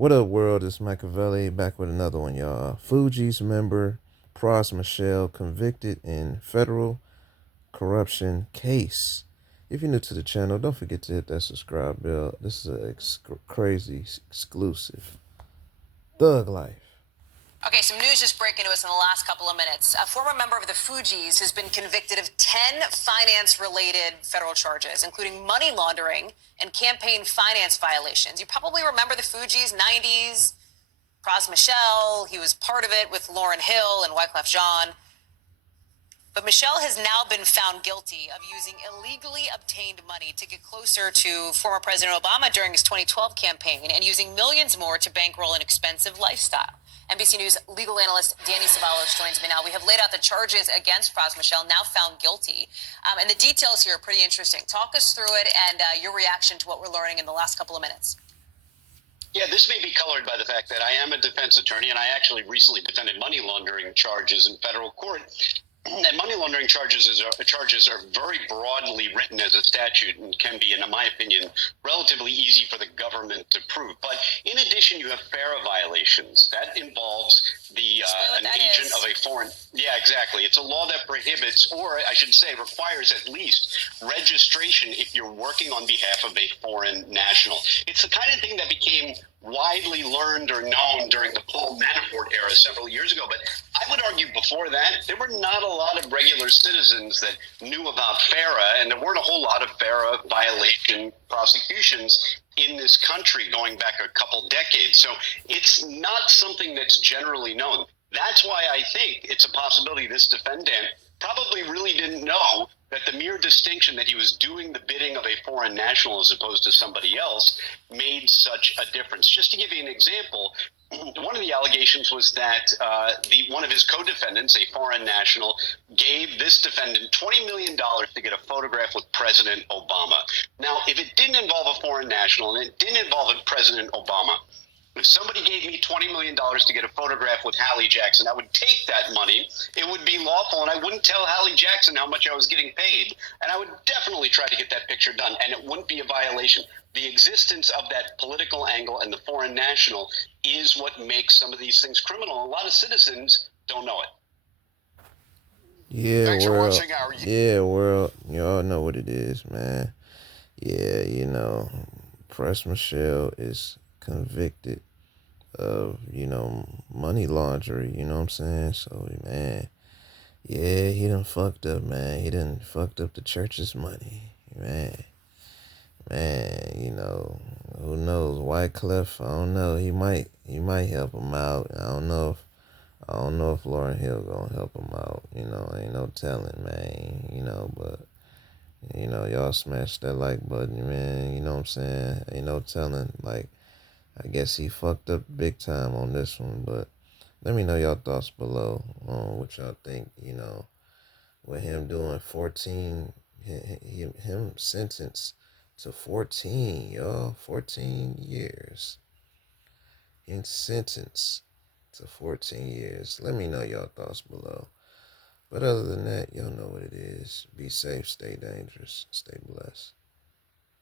What up, world? It's Machiavelli back with another one, y'all. Fugees member Pras Michel convicted in federal corruption case. If you're new to the channel, don't forget to hit that subscribe bell. This is a crazy exclusive. Thug life. Okay, some news just breaking to us in the last couple of minutes. A former member of the Fugees has been convicted of 10 finance-related federal charges, including money laundering and campaign finance violations. You probably remember the Fugees, 90s, Pras Michel. He was part of it with Lauryn Hill and Wyclef Jean. But Michel has now been found guilty of using illegally obtained money to get closer to former President Obama during his 2012 campaign and using millions more to bankroll an expensive lifestyle. NBC News legal analyst Danny Savalos joins me now. We have laid out the charges against Pras Michel, now found guilty. And the details here are pretty interesting. Talk us through it and your reaction to what we're learning in the last couple of minutes. Yeah, this may be colored by the fact that I am a defense attorney, and I actually recently defended money laundering charges in federal court. And money laundering charges are very broadly written as a statute and can be, in my opinion, relatively easy for the government to prove. But in addition, you have FARA violations. That involves an agent of a foreign. Yeah, exactly. It's a law that prohibits, or I should say, requires at least registration if you're working on behalf of a foreign national. It's the kind of thing that became widely learned or known during the Paul Manafort era several years ago. But I would argue before that, there were not a lot of regular citizens that knew about FARA, and there weren't a whole lot of FARA violation prosecutions in this country going back a couple decades. So it's not something that's generally known. That's why I think it's a possibility this defendant probably really didn't know that the mere distinction that he was doing the bidding of a foreign national as opposed to somebody else made such a difference. Just to give you an example, one of the allegations was that one of his co-defendants, a foreign national, gave this defendant $20 million to get a photograph with President Obama. Now, if it didn't involve a foreign national and it didn't involve President Obama, if somebody gave me $20 million to get a photograph with Hallie Jackson, I would take that money. It would be lawful, and I wouldn't tell Hallie Jackson how much I was getting paid. And I would definitely try to get that picture done, and it wouldn't be a violation. The existence of that political angle and the foreign national is what makes some of these things criminal. A lot of citizens don't know it. Yeah, Thanks world. For watching our... Yeah, world. Y'all know what it is, man. Yeah, Pras Michel is convicted of, money laundering, you know what I'm saying? So, man, yeah, he done fucked up, man. He done fucked up the church's money, man. Who knows? Wyclef, I don't know. He might help him out. I don't know if Lauryn Hill gonna help him out. Ain't no telling, man. But y'all smash that like button, man. You know what I'm saying? Ain't no telling. Like, I guess he fucked up big time on this one, but let me know y'all thoughts below on what y'all think, with him doing 14, him sentenced to 14, y'all, 14 years. In sentence to 14 years. Let me know y'all thoughts below. But other than that, y'all know what it is. Be safe, stay dangerous, stay blessed.